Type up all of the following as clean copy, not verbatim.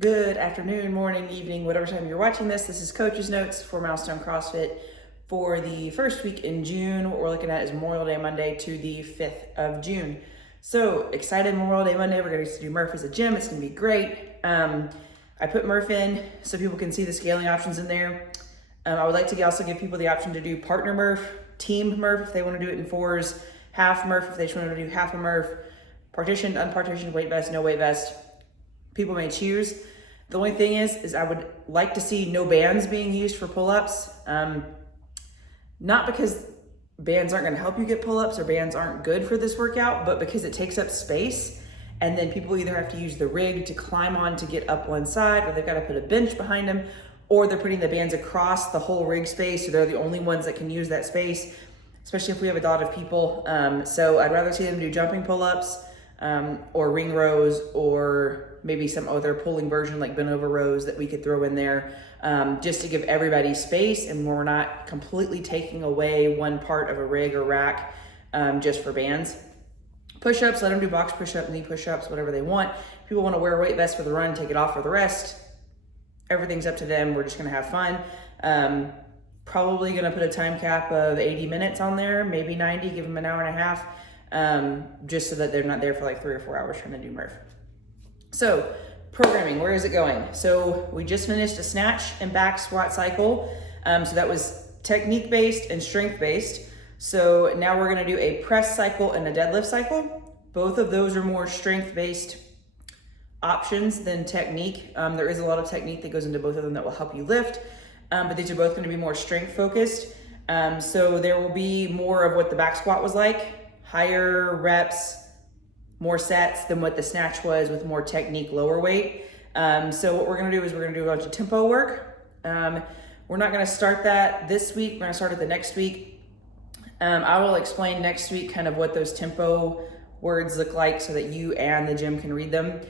Good afternoon, morning, evening, whatever time you're watching this. This is Coach's Notes for Milestone CrossFit for the first week in June. What we're looking at is Memorial Day Monday to the 5th of June. So excited Memorial Day Monday. We're going to do Murph as a gym. It's going to be great. I put Murph in so people can see the scaling options in there. I would like to also give people the option to do partner Murph, team Murph if they want to do it in fours, half Murph if they just want to do half a Murph, partitioned, unpartitioned, weight vest, no weight vest. People may choose. The only thing is I would like to see no bands being used for pull-ups. Not because bands aren't gonna help you get pull-ups or bands aren't good for this workout, but because it takes up space. And then people either have to use the rig to climb on to get up one side, or they've got to put a bench behind them, or they're putting the bands across the whole rig space, so they're the only ones that can use that space, especially if we have a lot of people. So I'd rather see them do jumping pull-ups, or ring rows, or maybe some other pulling version like bent over rows that we could throw in there, just to give everybody space and we're not completely taking away one part of a rig or rack just for bands. Push-ups, let them do box push-up, knee push-ups, whatever they want. If people want to wear a weight vest for the run, take it off for the rest. Everything's up to them. We're just going to have fun. Probably going to put a time cap of 80 minutes on there, maybe 90, give them an hour and a half. Just so that they're not there for like 3 or 4 hours trying to do Murph. So programming, where is it going? So we just finished a snatch and back squat cycle. So that was technique based and strength based. So now we're gonna do a press cycle and a deadlift cycle. Both of those are more strength based options than technique. There is a lot of technique that goes into both of them that will help you lift, but these are both gonna be more strength focused. So there will be more of what the back squat was like, higher reps, more sets than what the snatch was with more technique, lower weight. So what we're gonna do is we're gonna do a bunch of tempo work. We're not gonna start that this week, we're gonna start it the next week. I will explain next week kind of what those tempo words look like so that you and the gym can read them.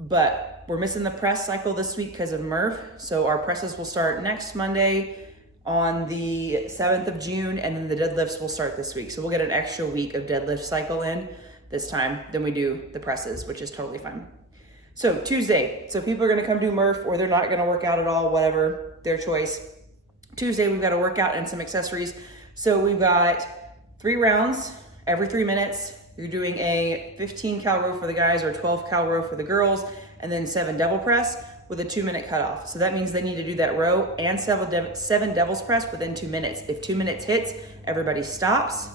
But we're missing the press cycle this week because of Murph. So our presses will start next Monday on the 7th of June, and then the deadlifts will start this week. So we'll get an extra week of deadlift cycle in this time than we do the presses, which is totally fine. So Tuesday, so people are gonna come do Murph or they're not gonna work out at all, whatever, their choice. Tuesday, we've got a workout and some accessories. So we've got 3 rounds every 3 minutes. You're doing a 15 cal row for the guys or 12 cal row for the girls, and then 7 double press with a 2-minute cutoff. So that means they need to do that row and 7 devil's press within 2 minutes. If 2 minutes hits, everybody stops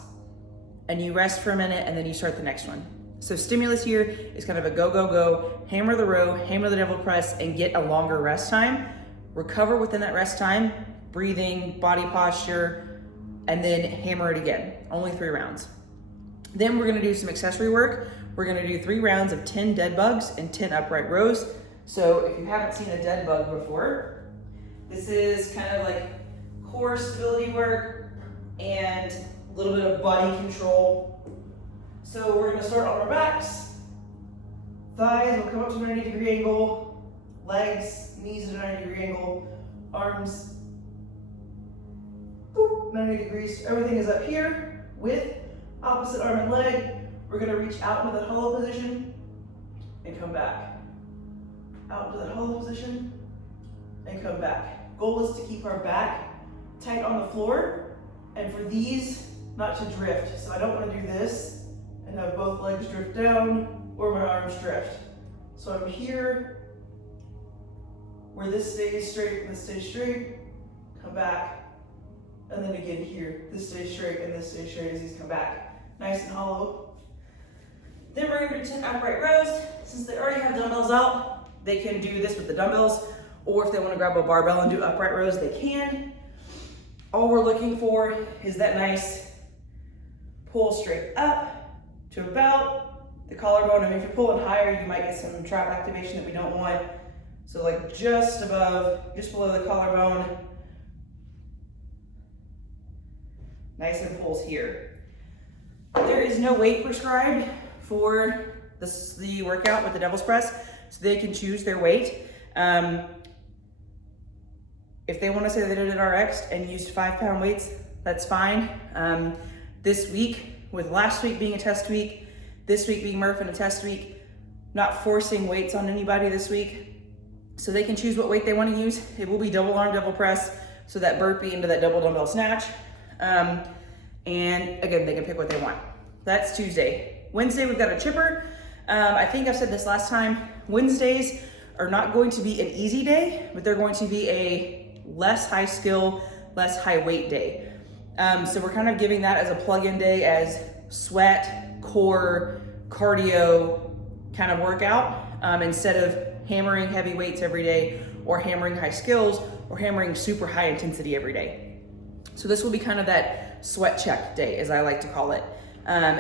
and you rest for a minute and then you start the next one. So stimulus here is kind of a go, go, go, hammer the row, hammer the devil press, and get a longer rest time. Recover within that rest time, breathing, body posture, and then hammer it again. Only 3 rounds. Then we're gonna do some accessory work. We're gonna do 3 rounds of 10 dead bugs and 10 upright rows. So if you haven't seen a dead bug before, this is kind of like core stability work and a little bit of body control. So we're gonna start on our backs. Thighs will come up to a 90-degree angle. Legs, knees at a 90-degree angle. Arms, boop, 90 degrees. Everything is up here with opposite arm and leg. We're gonna reach out into the hollow position and come back. Out into that hollow position and come back. Goal is to keep our back tight on the floor, and for these not to drift. So I don't want to do this and have both legs drift down or my arms drift. So I'm here where this stays straight and this stays straight, come back, and then again here, this stays straight and this stays straight as these come back. Nice and hollow. Then we're gonna do 10 upright rows. Since they already have dumbbells out, they can do this with the dumbbells, or if they want to grab a barbell and do upright rows, they can. All we're looking for is that nice pull straight up to about the collarbone. And if you're pulling higher, you might get some trap activation that we don't want. So like just above, just below the collarbone. Nice and pulls here. There is no weight prescribed for the workout with the devil's press. So they can choose their weight. If they want to say they did an RX and used 5-pound weights, that's fine. This week, with last week being a test week, this week being Murph and a test week, not forcing weights on anybody this week. So they can choose what weight they want to use. It will be double arm, double press, so that burpee into that double dumbbell snatch. And again, they can pick what they want. That's Tuesday. Wednesday, we've got a chipper. I think I've said this last time. Wednesdays are not going to be an easy day, but they're going to be a less high skill, less high weight day. So we're kind of giving that as a plug-in day as sweat, core, cardio kind of workout, instead of hammering heavy weights every day or hammering high skills or hammering super high intensity every day. So this will be kind of that sweat check day, as I like to call it.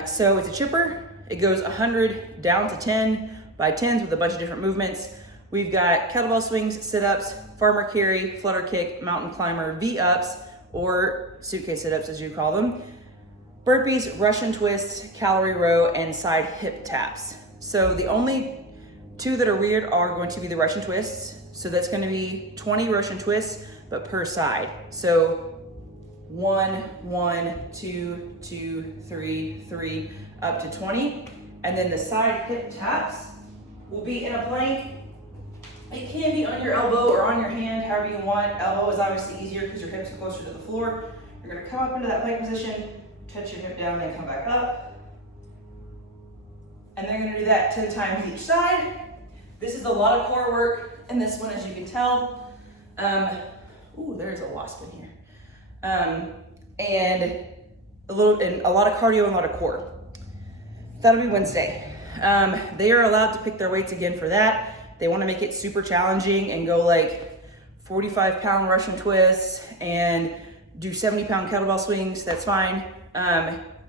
So it's a chipper. It goes 100 down to 10 by 10s with a bunch of different movements. We've got kettlebell swings, sit-ups, farmer carry, flutter kick, mountain climber, V-ups, or suitcase sit-ups as you call them, burpees, Russian twists, calorie row, and side hip taps. So the only two that are weird are going to be the Russian twists. So that's going to be 20 Russian twists, but per side. So 1, 1, 2, 2, 3, 3, up to 20. And then the side hip taps will be in a plank. It can be on your elbow or on your hand, however you want. Elbow is obviously easier because your hips are closer to the floor. You're gonna come up into that plank position, touch your hip down, then come back up. And they're gonna do that 10 times each side. This is a lot of core work in this one, as you can tell. Ooh, there's a wasp in here. And a lot of cardio and a lot of core. That'll be Wednesday. They are allowed to pick their weights again for that. They want to make it super challenging and go like 45-pound Russian twists and do 70-pound kettlebell swings. That's fine.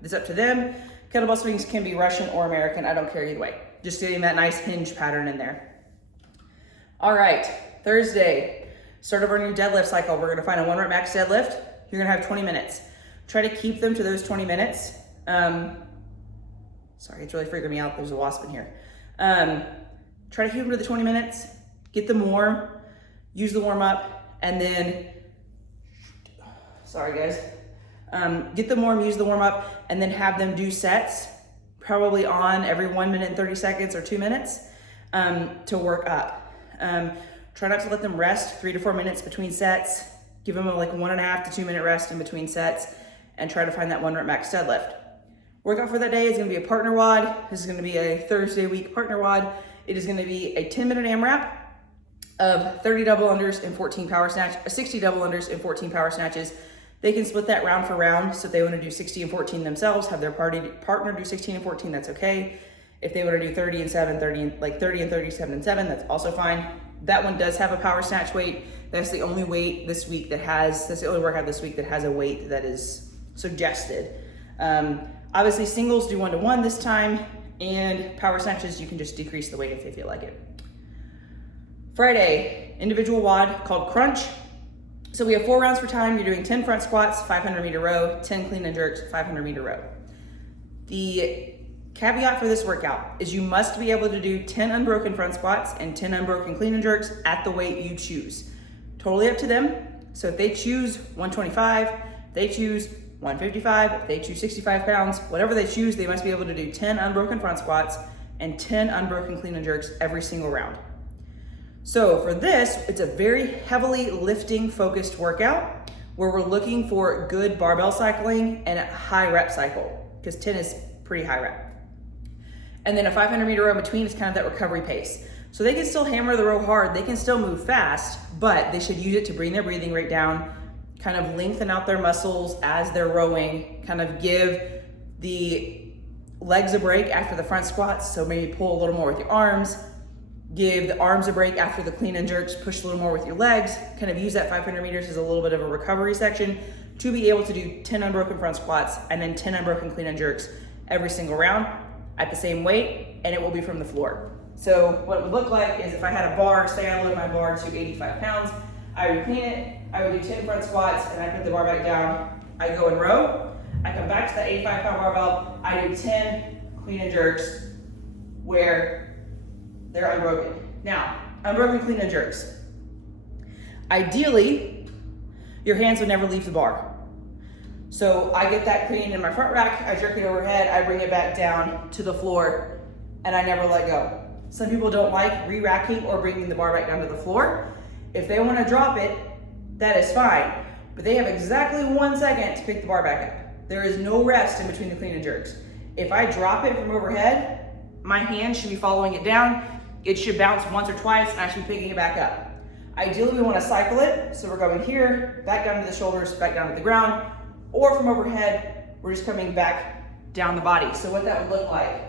It's up to them. Kettlebell swings can be Russian or American. I don't care either way. Just getting that nice hinge pattern in there. All right, Thursday, start of our new deadlift cycle. We're going to find a 1 rep max deadlift. You're going to have 20 minutes. Try to keep them to those 20 minutes. Sorry, it's really freaking me out. There's a wasp in here. Try to keep them to the 20 minutes, get them warm, use the warm up, and then, sorry guys, get them warm, use the warm up, and then have them do sets, probably on every 1 minute and 30 seconds or 2 minutes to work up. Try not to let them rest 3 to 4 minutes between sets. Give them a like 1.5 to 2 minute rest in between sets and try to find that 1 rep max deadlift. Workout for that day is gonna be a partner WOD. This is gonna be a Thursday week partner WOD. It is gonna be a 10-minute AMRAP of 30 double unders and 14 power snatch, 60 double unders and 14 power snatches. They can split that round for round. So if they wanna do 60 and 14 themselves, have their partner do 16 and 14, that's okay. If they wanna do 30 and 7, 30 and 37 and 7, that's also fine. That one does have a power snatch weight. That's the only weight this week that's the only workout this week that has a weight that is suggested. Obviously singles do 1-to-1 this time, and power snatches, you can just decrease the weight if they feel like it. Friday, individual WOD called crunch. So we have 4 rounds for time. You're doing 10 front squats, 500-meter row, 10 clean and jerks, 500-meter row. The caveat for this workout is you must be able to do 10 unbroken front squats and 10 unbroken clean and jerks at the weight you choose. Totally up to them. So if they choose 125, they choose 155, if they choose 65 pounds, whatever they choose, they must be able to do 10 unbroken front squats and 10 unbroken clean and jerks every single round. So for this, it's a very heavily lifting focused workout where we're looking for good barbell cycling and a high rep cycle, because 10 is pretty high rep. And then a 500-meter row in between is kind of that recovery pace. So they can still hammer the row hard, they can still move fast, but they should use it to bring their breathing rate down, kind of lengthen out their muscles as they're rowing, kind of give the legs a break after the front squats. So maybe pull a little more with your arms, give the arms a break after the clean and jerks, push a little more with your legs, kind of use that 500 meters as a little bit of a recovery section to be able to do 10 unbroken front squats and then 10 unbroken clean and jerks every single round at the same weight, and it will be from the floor. So what it would look like is if I had a bar, say I load my bar to 85 pounds, I would clean it, I would do 10 front squats, and I put the bar back down. I go and row, I come back to that 85-pound barbell, I do 10 clean and jerks where they're unbroken. Now, unbroken clean and jerks. Ideally, your hands would never leave the bar. So I get that clean in my front rack, I jerk it overhead, I bring it back down to the floor, and I never let go. Some people don't like re-racking or bringing the bar back down to the floor. If they want to drop it, that is fine, but they have exactly 1 second to pick the bar back up. There is no rest in between the clean and jerks. If I drop it from overhead, my hand should be following it down. It should bounce once or twice, and I should be picking it back up. Ideally, we want to cycle it, so we're going here, back down to the shoulders, back down to the ground, or from overhead, we're just coming back down the body. So what that would look like.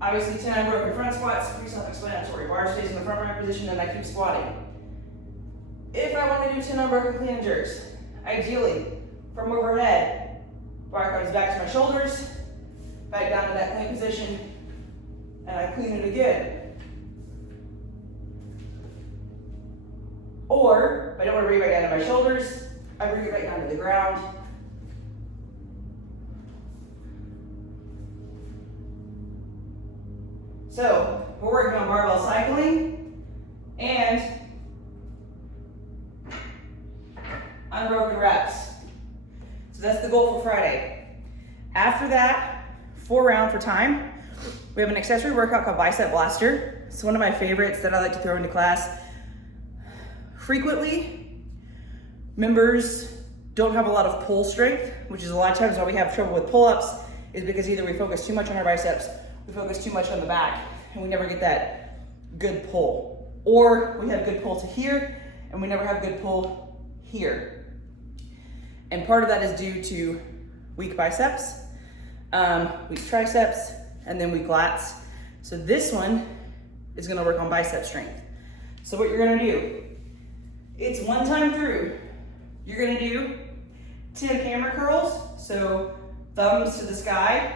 Obviously 10 unbroken front squats, pretty self-explanatory. Bar stays in the front rack position and I keep squatting. If I want to do 10 unbroken clean and jerks, ideally from overhead, bar comes back to my shoulders, back down to that clean position, and I clean it again. Or, if I don't want to bring it back down to my shoulders, I bring it back down to the ground. So, we're working on barbell cycling and unbroken reps. So that's the goal for Friday. After that, 4 round for time, we have an accessory workout called Bicep Blaster. It's one of my favorites that I like to throw into class. Frequently, members don't have a lot of pull strength, which is a lot of times why we have trouble with pull-ups, is because either we focus too much on our biceps, we focus too much on the back, and we never get that good pull. Or we have good pull to here, and we never have good pull here. And part of that is due to weak biceps, weak triceps, and then weak lats. So this one is gonna work on bicep strength. So what you're gonna do, it's 1 time through. You're gonna do 10 hammer curls, so thumbs to the sky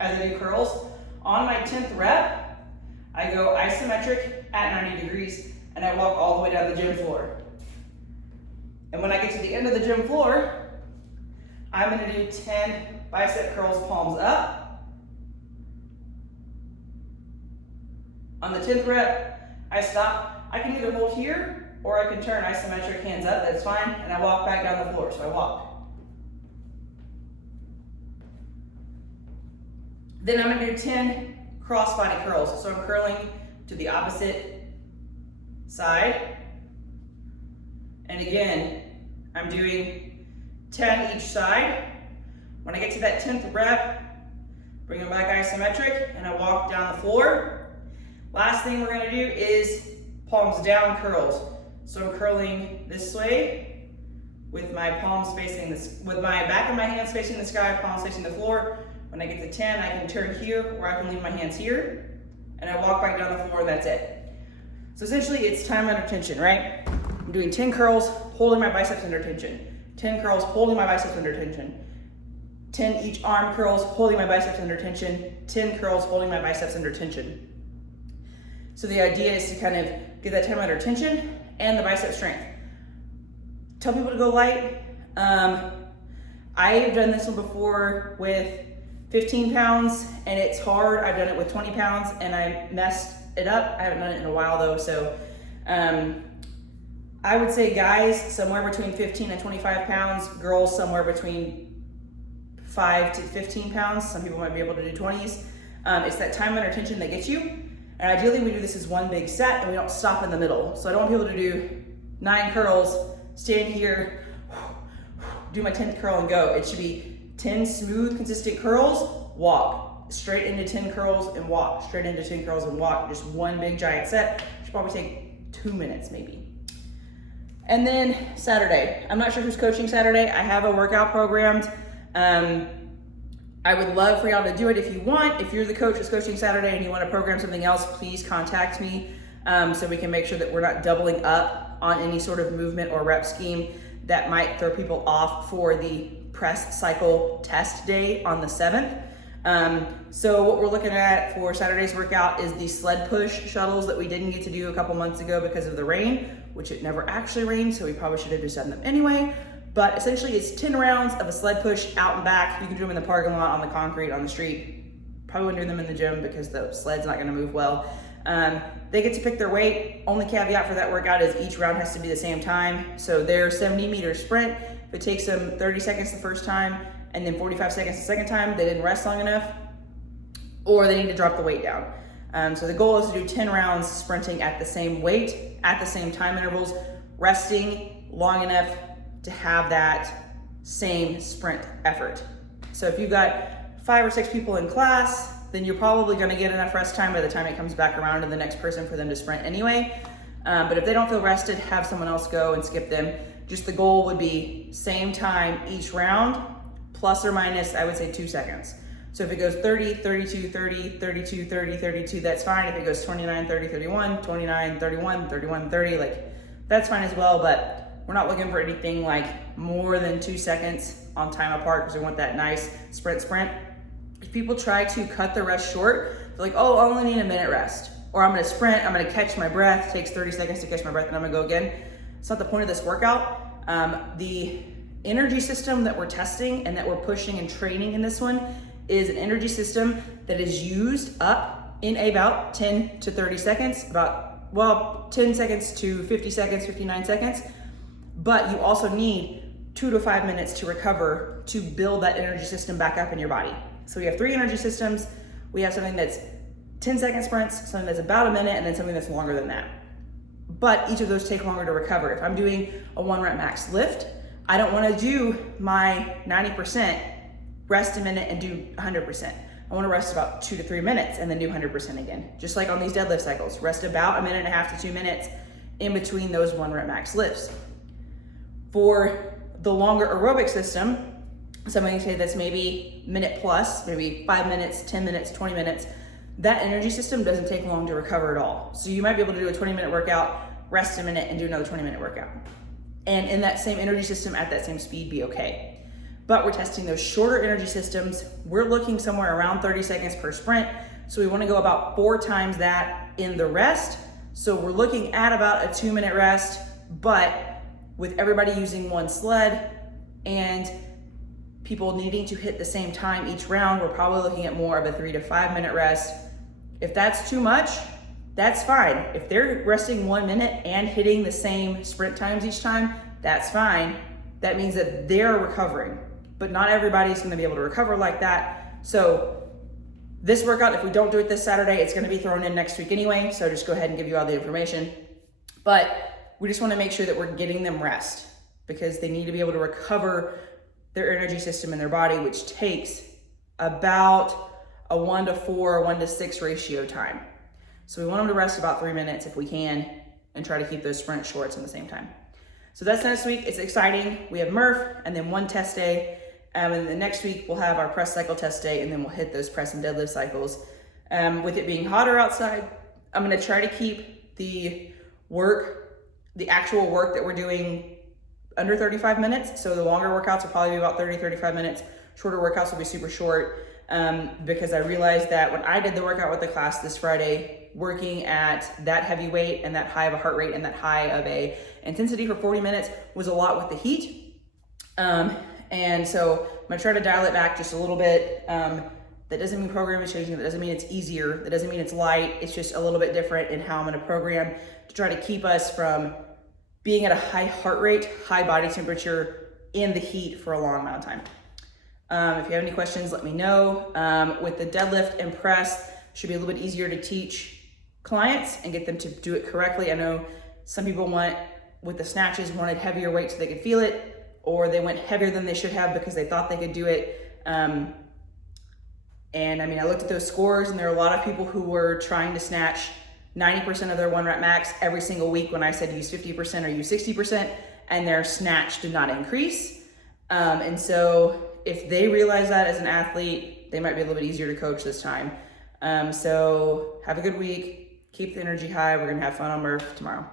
as I do curls. On my 10th rep, I go isometric at 90 degrees and I walk all the way down the gym floor. And when I get to the end of the gym floor, I'm gonna do 10 bicep curls, palms up. On the 10th rep, I stop. I can either hold here or I can turn isometric, hands up, that's fine, and I walk back down the floor, so I walk. Then I'm gonna do 10 cross-body curls. So I'm curling to the opposite side. And again, I'm doing 10 each side. When I get to that 10th rep, bring them back isometric, and I walk down the floor. Last thing we're gonna do is palms down curls. So I'm curling this way with my palms facing this, with my back of my hands facing the sky, palms facing the floor. When I get to 10, I can turn here, or I can leave my hands here, and I walk back down the floor, and that's it. So essentially, it's time under tension, right? I'm doing 10 curls, holding my biceps under tension. 10 curls, holding my biceps under tension. 10 each arm curls, holding my biceps under tension. 10 curls, holding my biceps under tension. So the idea is to kind of get that time under tension and the bicep strength. Tell people to go light. I've done this one before with 15 pounds and it's hard. I've done it with 20 pounds and I messed it up. I haven't done it in a while though, so I would say guys somewhere between 15 and 25 pounds, girls somewhere between 5 to 15 pounds. Some people might be able to do 20s. It's that time under tension that gets you. And ideally we do this as one big set and we don't stop in the middle. So I don't want people to do 9 curls, stand here, do my 10th curl and go. It should be 10 smooth, consistent curls, walk. Straight into 10 curls and walk. Straight into 10 curls and walk. Just one big giant set. Should probably take 2 minutes maybe. And then Saturday. I'm not sure who's coaching Saturday. I have a workout programmed. I would love for y'all to do it if you want. If you're the coach that's coaching Saturday and you want to program something else, please contact me so we can make sure that we're not doubling up on any sort of movement or rep scheme that might throw people off for the press cycle test day on the 7th. So what we're looking at for Saturday's workout is the sled push shuttles that we didn't get to do a couple months ago because of the rain, which it never actually rained, so we probably should have just done them anyway. But essentially it's 10 rounds of a sled push out and back. You can do them in the parking lot, on the concrete, on the street. Probably wouldn't do them in the gym because the sled's not gonna move well. They get to pick their weight. Only caveat for that workout is each round has to be the same time. So their 70-meter sprint, if it takes them 30 seconds the first time and then 45 seconds the second time, they didn't rest long enough. or they need to drop the weight down. So the goal is to do 10 rounds sprinting at the same weight, at the same time intervals, resting long enough to have that same sprint effort. So if you've got 5 or 6 people in class, then you're probably gonna get enough rest time by the time it comes back around to the next person for them to sprint anyway. But if they don't feel rested, have someone else go and skip them. Just the goal would be same time each round, plus or minus, I would say 2 seconds. So if it goes 30, 32, 30, 32, 30, 32, that's fine. If it goes 29, 30, 31, 29, 31, 31, 30, like that's fine as well. But we're not looking for anything like more than 2 seconds on time apart because we want that nice sprint. If people try to cut the rest short, they're like, oh, I only need a minute rest. Or I'm gonna sprint, I'm gonna catch my breath, it takes 30 seconds to catch my breath and I'm gonna go again. It's not the point of this workout. The energy system that we're testing and that we're pushing and training in this one is an energy system that is used up in about 10 to 30 seconds, 10 seconds to 50 seconds, 59 seconds. But you also need 2 to 5 minutes to recover to build that energy system back up in your body. So we have 3 energy systems. We have something that's 10-second sprints, something that's about a minute, and then something that's longer than that. But each of those take longer to recover. If I'm doing a 1 rep max lift, I don't want to do my 90%, rest a minute and do 100%. I want to rest about 2 to 3 minutes and then do 100% again. Just like on these deadlift cycles, rest about 1.5 to 2 minutes in between those 1 rep max lifts. For the longer aerobic system, somebody say that's maybe minute plus, maybe 5 minutes, 10 minutes, 20 minutes, that energy system doesn't take long to recover at all. So you might be able to do a 20-minute workout, rest a minute, and do another 20-minute workout. And in that same energy system at that same speed, be okay. But we're testing those shorter energy systems. We're looking somewhere around 30 seconds per sprint. So we want to go about 4 times that in the rest. So we're looking at about a 2-minute rest, but with everybody using one sled and people needing to hit the same time each round, we're probably looking at more of a 3 to 5 minute rest. If that's too much, that's fine. If they're resting 1 minute and hitting the same sprint times each time, that's fine. That means that they're recovering, but not everybody's gonna be able to recover like that. So this workout, if we don't do it this Saturday, it's gonna be thrown in next week anyway, so just go ahead and give you all the information. But we just wanna make sure that we're getting them rest because they need to be able to recover their energy system in their body, which takes about a 1 to 4, 1 to 6 ratio time. So we want them to rest about 3 minutes if we can and try to keep those sprint shorts in the same time. So that's next week. It's exciting. We have Murph and then 1 test day. And the next week we'll have our press cycle test day and then we'll hit those press and deadlift cycles. With it being hotter outside, I'm gonna try to keep the actual work that we're doing under 35 minutes. So the longer workouts will probably be about 30, 35 minutes. Shorter workouts will be super short because I realized that when I did the workout with the class this Friday, working at that heavy weight and that high of a heart rate and that high of a intensity for 40 minutes was a lot with the heat. And so I'm gonna try to dial it back just a little bit. That doesn't mean program is changing. That doesn't mean it's easier. That doesn't mean it's light. It's just a little bit different in how I'm gonna program to try to keep us from being at a high heart rate, high body temperature in the heat for a long amount of time. If you have any questions, let me know. With the deadlift and press, should be a little bit easier to teach clients and get them to do it correctly. I know some people with the snatches, wanted heavier weight so they could feel it, or they went heavier than they should have because they thought they could do it. And I mean, I looked at those scores and there are a lot of people who were trying to snatch 90% of their 1 rep max every single week when I said use 50% or use 60%, and their snatch did not increase. And so if they realize that as an athlete, they might be a little bit easier to coach this time. So have a good week, keep the energy high. We're gonna have fun on Murph tomorrow.